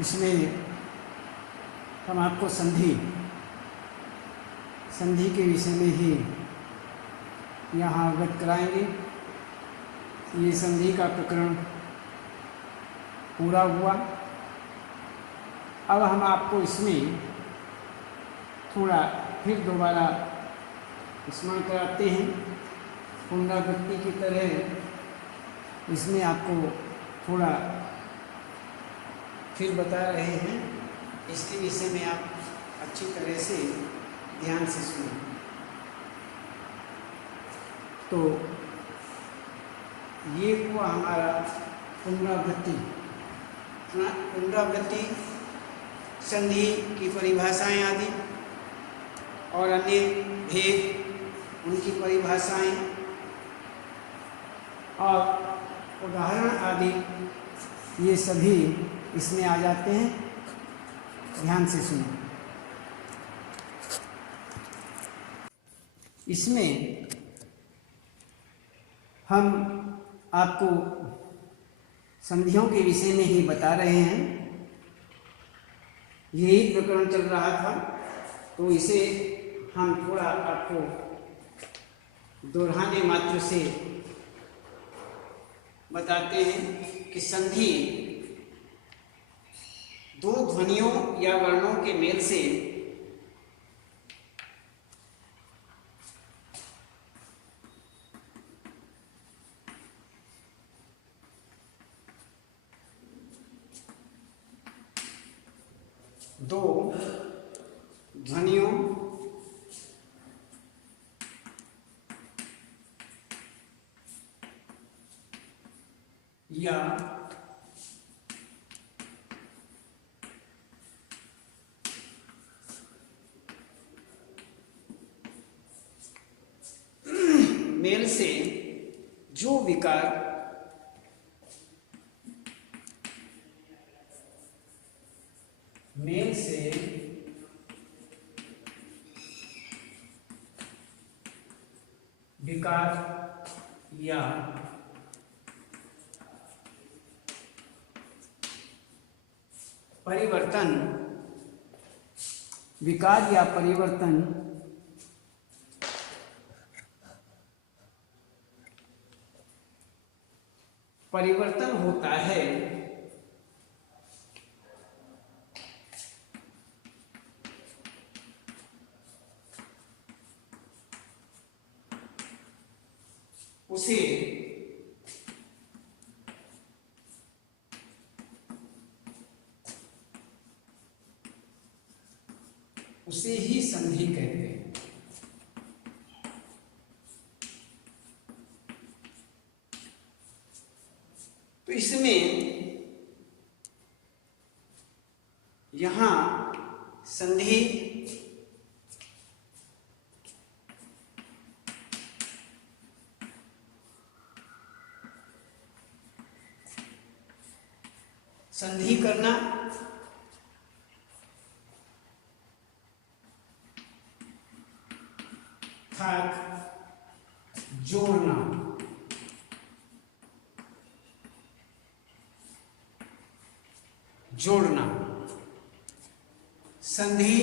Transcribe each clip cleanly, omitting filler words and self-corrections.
इसमें हम आपको संधि के विषय में ही यहाँ अवगत कराएंगे। ये संधि का प्रकरण पूरा हुआ। अब हम आपको इसमें थोड़ा फिर दोबारा स्मरण कराते हैं। पुनरावृत्ति की तरह इसमें आपको थोड़ा फिर बता रहे हैं। इसके विषय में आप अच्छी तरह से ध्यान से सुनें। तो ये हुआ हमारा पुनरावृत्ति, संधि की परिभाषाएं आदि और अन्य भेद, उनकी परिभाषाएं और उदाहरण आदि, ये सभी इसमें आ जाते हैं। ध्यान से सुनो। इसमें हम आपको संधियों के विषय में ही बता रहे हैं। यही प्रकरण चल रहा था, तो इसे हम थोड़ा आपको दोहराने मात्र से बताते हैं कि संधि दो ध्वनियों या वर्णों के मेल से दो ध्वनियों या मेल से जो विकार या परिवर्तन, विकार या परिवर्तन होता है, उसे ही संधि कहते हैं। तो इसमें यहां संधि करना अर्थात जोड़ना, संधि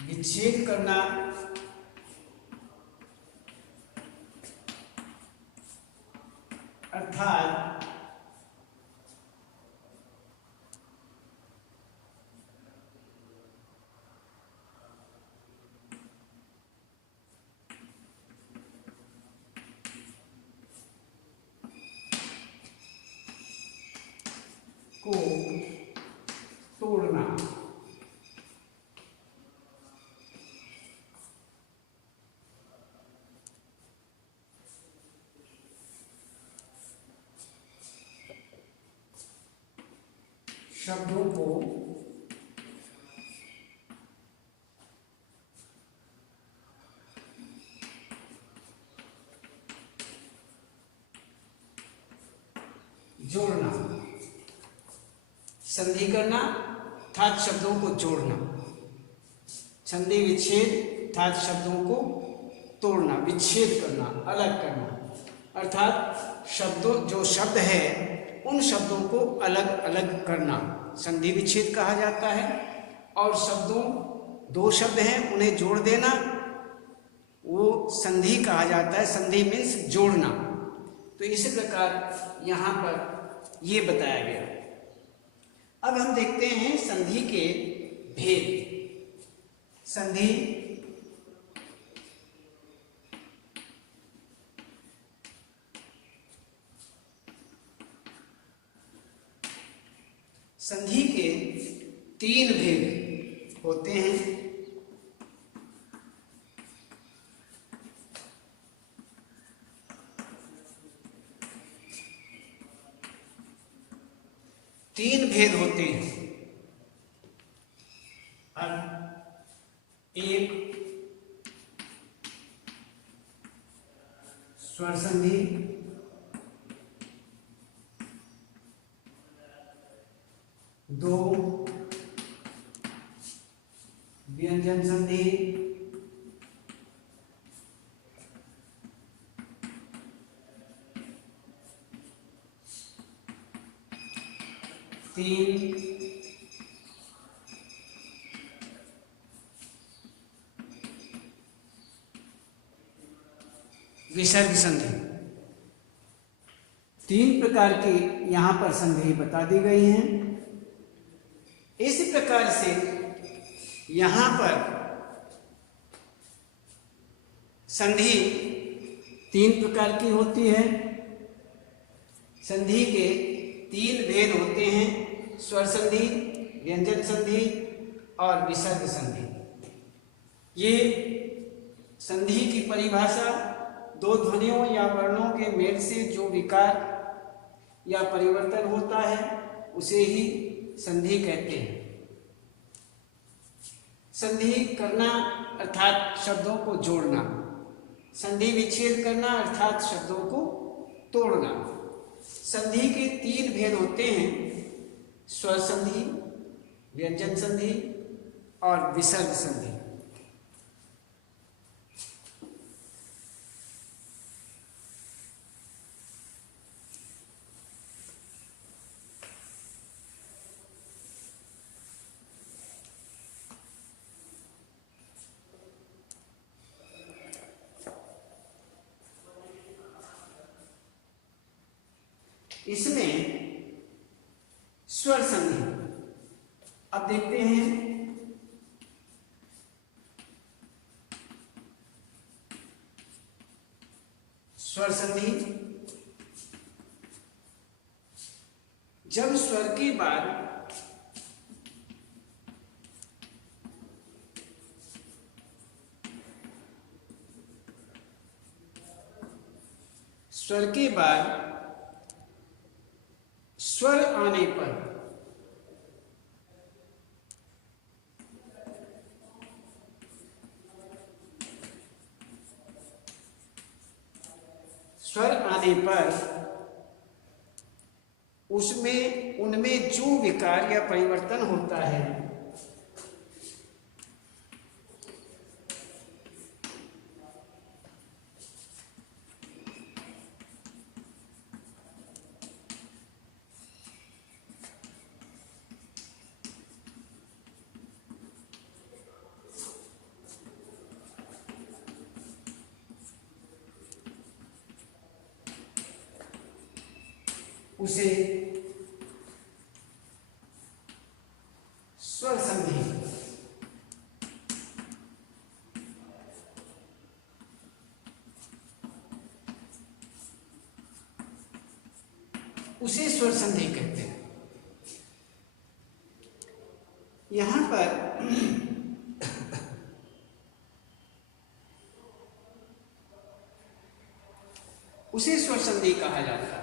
विच्छेद करना, अर्थात को तोड़ना। शब्दों को जोड़ना, संधि करना अर्थात शब्दों को जोड़ना, संधि विच्छेद अर्थात शब्दों को तोड़ना, विच्छेद करना, अलग करना, अर्थात जो शब्द है उन शब्दों को अलग अलग करना संधि विच्छेद कहा जाता है। और दो शब्द हैं उन्हें जोड़ देना वो संधि कहा जाता है। संधि मीन्स जोड़ना। तो इसी प्रकार यहाँ पर ये बताया गया। अब हम देखते हैं संधि के भेद। संधि के 3 भेद होते हैं। एक स्वर संधि, दो व्यंजन संधि, तीन विसर्ग संधि। 3 प्रकार की यहाँ पर संधि बता दी गई हैं। इसी प्रकार से यहाँ पर संधि 3 प्रकार की होती है। संधि के 3 भेद होते हैं, स्वर संधि, व्यंजन संधि और विसर्ग संधि। ये संधि की परिभाषा 2 ध्वनियों या वर्णों के मेल से जो विकार या परिवर्तन होता है उसे ही संधि कहते हैं। संधि करना अर्थात शब्दों को जोड़ना, संधि विच्छेद करना अर्थात शब्दों को तोड़ना। संधि के 3 भेद होते हैं, स्वर संधि, व्यंजन संधि और विसर्ग संधि। इसमें स्वर संधि अब देखते हैं। स्वर संधि जब स्वर के बाद स्वर आने पर उनमें जो विकार या परिवर्तन होता है उसे स्वर संधि कहते हैं। यहां पर उसे स्वर संधि कहा जाता है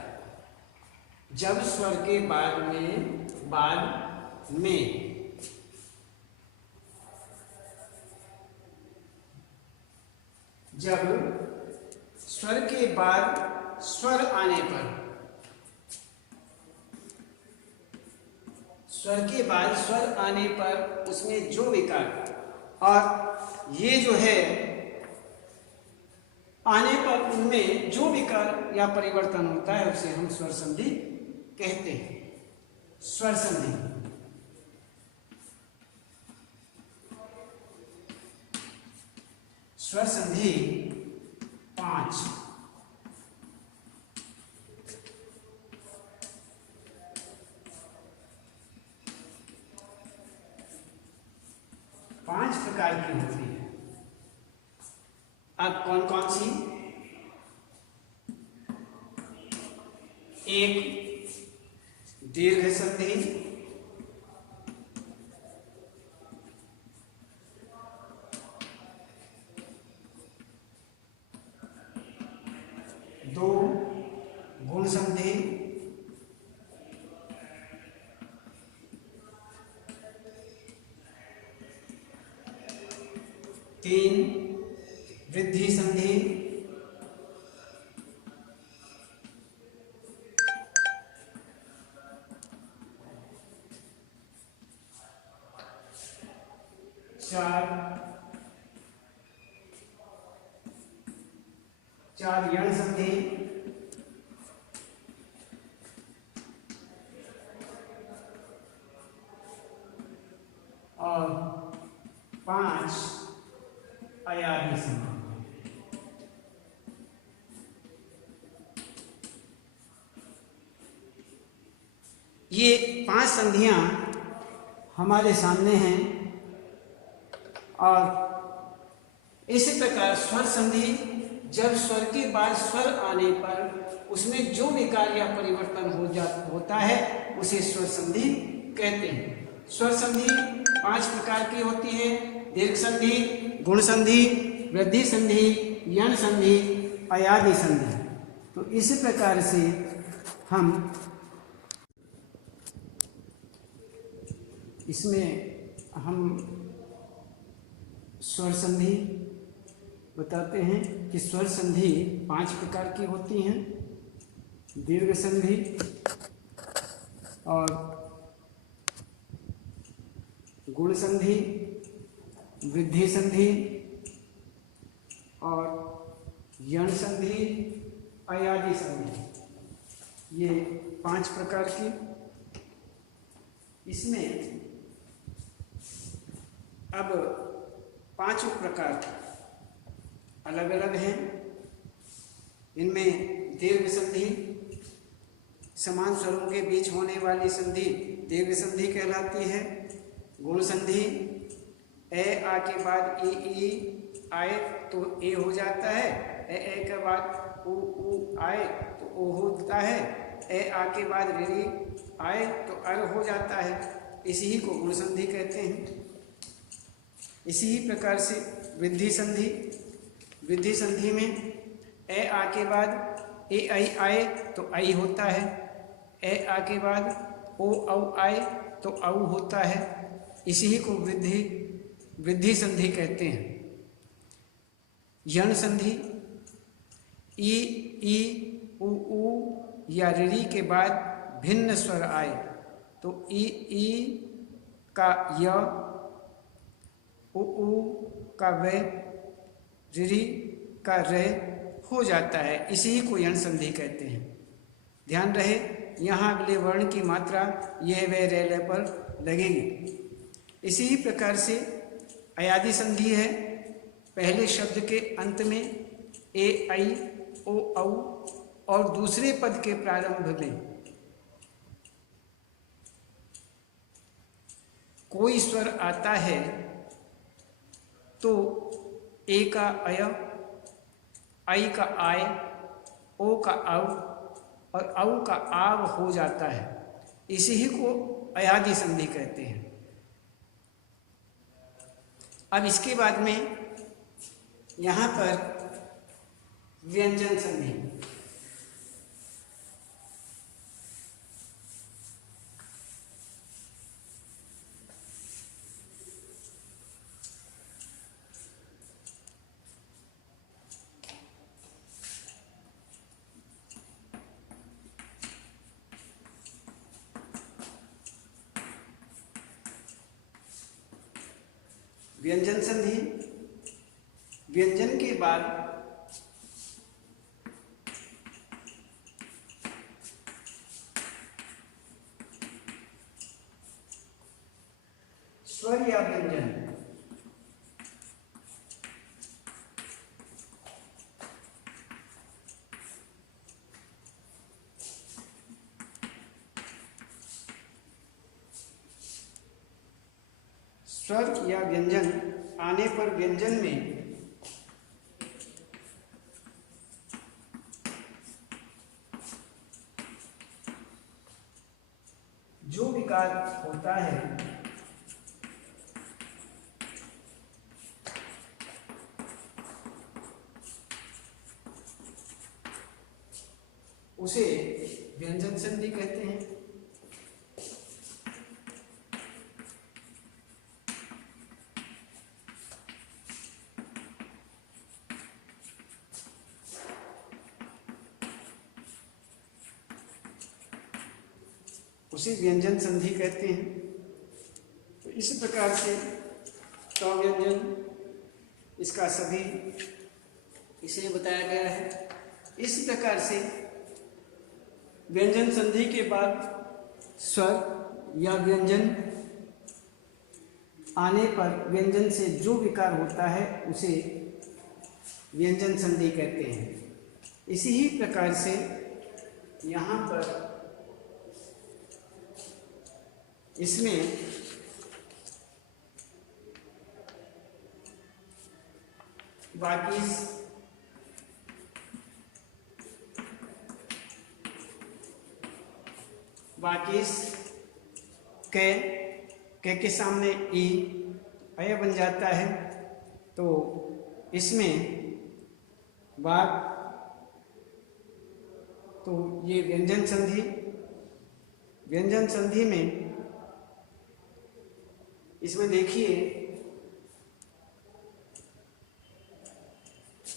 जब स्वर के बाद में जब स्वर के बाद स्वर आने पर उसमें जो विकार, और ये जो है आने पर उनमें जो विकार या परिवर्तन होता है उसे हम स्वर संधि कहते हैं। स्वर संधि स्वर संधि 5 प्रकार की होती है। अब कौन कौन सी? एक दीर्घ संधि, दो गुण संधि, तीन वृद्धि संधि, चार यण संधि, और 5 अयादी संधि। ये 5 संधियां हमारे सामने हैं और इसी प्रकार स्वर संधि, जब स्वर के बाद स्वर आने पर उसमें जो विकार या परिवर्तन होता है उसे स्वर संधि कहते हैं। स्वर संधि 5 प्रकार की होती है: दीर्घ संधि, गुण संधि, वृद्धि संधि, यण संधि, अयादी संधि। तो इसी प्रकार से हम स्वर संधि बताते हैं कि स्वर संधि 5 प्रकार की होती हैं: दीर्घ संधि और गुण संधि, वृद्धि संधि और यण संधि, अयादी संधि। ये 5 प्रकार की। इसमें अब 5 प्रकार अलग अलग हैं। इनमें दीर्घ संधि, समान स्वरों के बीच होने वाली संधि दीर्घ संधि कहलाती है। गुण संधि, ए आ के बाद ई आए तो ए हो जाता है, ए के बाद उ आए तो ओ होता है, ए आ के बाद री आए तो अर हो जाता है। इसी ही को गुण संधि कहते हैं। इसी ही प्रकार से वृद्धि संधि, वृद्धि संधि में ए आ के बाद ए आई आए तो आई होता है, ए आ के बाद ओ औ आए तो औ होता है। इसी ही को वृद्धि संधि कहते हैं। यण संधि, ई उ या ऋ के बाद भिन्न स्वर आए तो ई का य, उ का व, ऋ का र हो जाता है। इसी को यण संधि कहते हैं। ध्यान रहे, यहाँ अगले वर्ण की मात्रा ये व रे पर लगेगी। इसी ही प्रकार से अयादी संधि है। पहले शब्द के अंत में ए आई ओ औ और दूसरे पद के प्रारंभ में कोई स्वर आता है तो ए का अय, आई का आय, ओ का औ और औ का आव हो जाता है। इसी ही को अयादी संधि कहते हैं। अब इसके बाद में यहाँ पर व्यंजन संधि, व्यंजन संधि, व्यंजन के बाद स्वर या व्यंजन स्वर या व्यंजन आने पर व्यंजन में जो विकार होता है उसे व्यंजन संधि कहते हैं। उसे व्यंजन संधि कहते हैं। तो इस प्रकार से क व्यंजन इसका सभी इसे बताया गया है। इस प्रकार से व्यंजन संधि के बाद स्वर या व्यंजन आने पर व्यंजन से जो विकार होता है उसे व्यंजन संधि कहते हैं। इसी ही प्रकार से यहाँ पर इसमें बाकी के सामने ई अय बन जाता है। तो इसमें वाक तो ये व्यंजन संधि में इसमें देखिए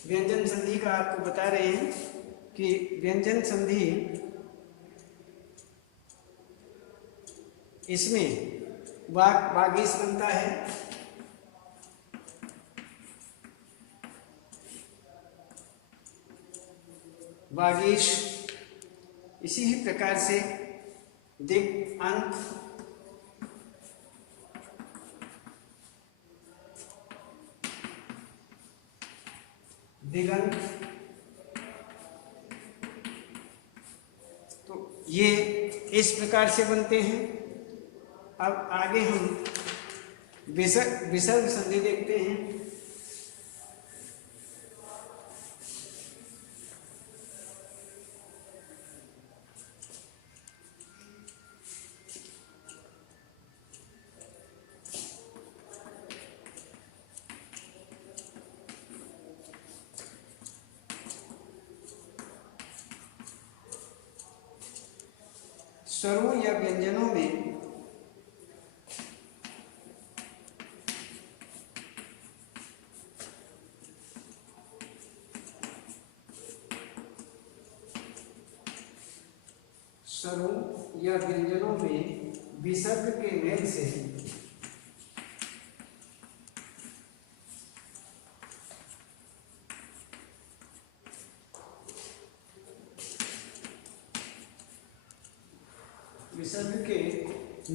व्यंजन संधि का आपको बता रहे हैं कि व्यंजन संधि इसमें वागीश बनता है। वागीश इसी ही प्रकार से दिग अंत दिगंत। तो ये इस प्रकार से बनते हैं। अब आगे हम विसर्ग संधि देखते हैं। स्वरों या व्यंजनों में विसर्ग के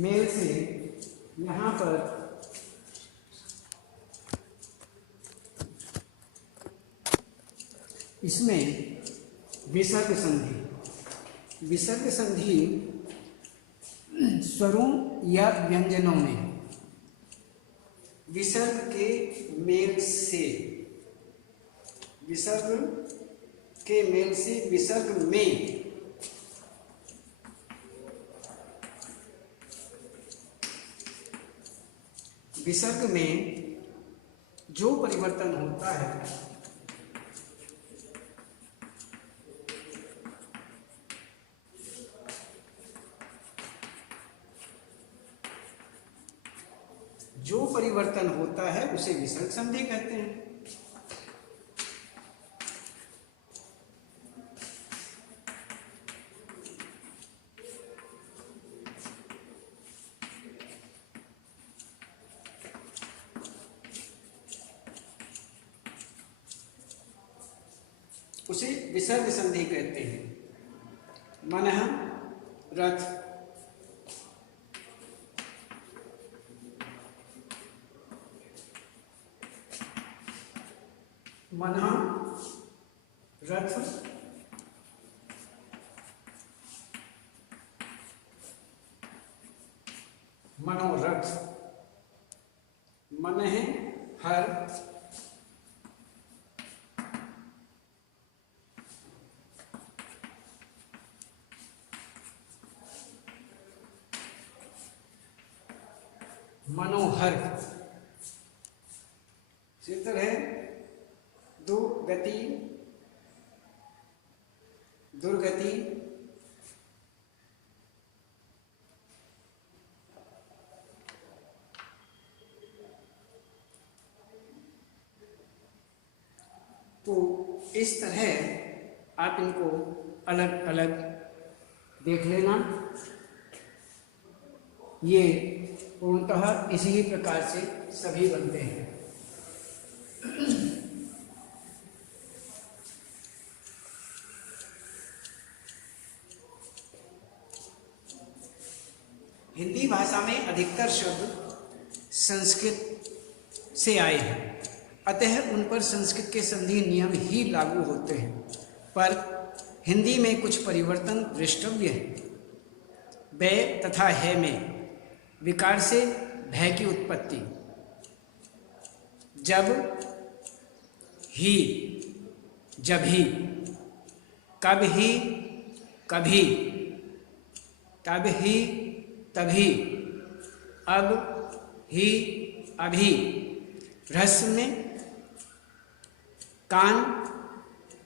मेल से यहाँ पर इसमें विसर्ग संधि स्वरों या व्यंजनों में विसर्ग के मेल से विसर्ग में जो परिवर्तन होता है उसे विसर्ग संधि कहते हैं। उसे विसर्ग संधि कहते हैं। मनः रथ मनः रथ मनोरथ। मन है हर मनोहर। चित्र है दुर्गति दुर्गति। तो इस तरह आप इनको अलग अलग देख लेना। ये पूर्णतः इसी ही प्रकार से सभी बनते हैं। हिंदी भाषा में अधिकतर शब्द संस्कृत से आए हैं, अतः उन पर संस्कृत के संधि नियम ही लागू होते हैं, पर हिंदी में कुछ परिवर्तन दृष्टव्य है। बै तथा है में विकार से भय की उत्पत्ति, जब ही जब ही, कब ही कभी, तब ही तभी, अब ही अभी। रहस्य में कान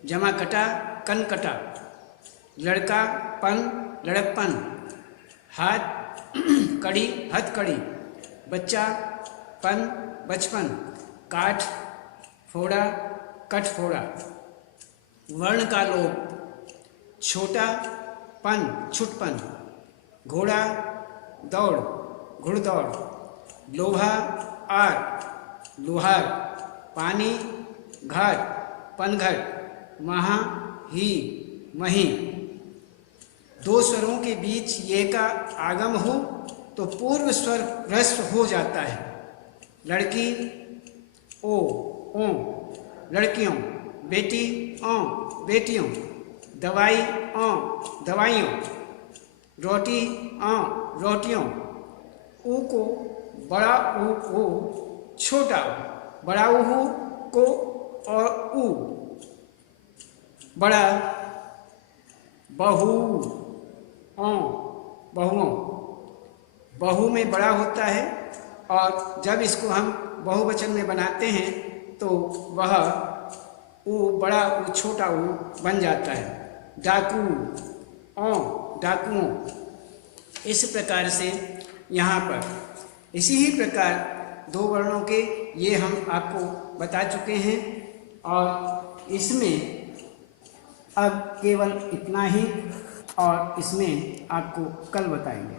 जमा कटा कन कटा, लड़का पन लड़कपन, हाथ कड़ी हथकड़ी, बच्चा पन बचपन, काठ फोड़ा कठफोड़ा। वर्ण का लोप, छोटा पन छुटपन, घोड़ा दौड़ घुड़दौड़, लोहा आर लोहार, पानी घाट पनघट, महा ही मही। दो स्वरों के बीच ये का आगम हो तो पूर्व स्वर ह्रस्व हो जाता है। लड़की ओ ओ, लड़कियों, बेटी ओ बेटियों, दवाई ओ दवाइयों, रोटी ओ रोटियों। ऊ को बड़ा ऊ को छोटा ऊ, बड़ा ऊ को और ऊ, बड़ा बहू ओ बहुओं। बहु में बड़ा होता है और जब इसको हम बहुवचन में बनाते हैं तो वह ऊ बड़ा ऊ छोटा ऊ बन जाता है। डाकू ओ डाकुओं। इस प्रकार से यहाँ पर इसी ही प्रकार दो वर्णों के ये हम आपको बता चुके हैं और इसमें अब केवल इतना ही, और इसमें आपको कल बताएंगे।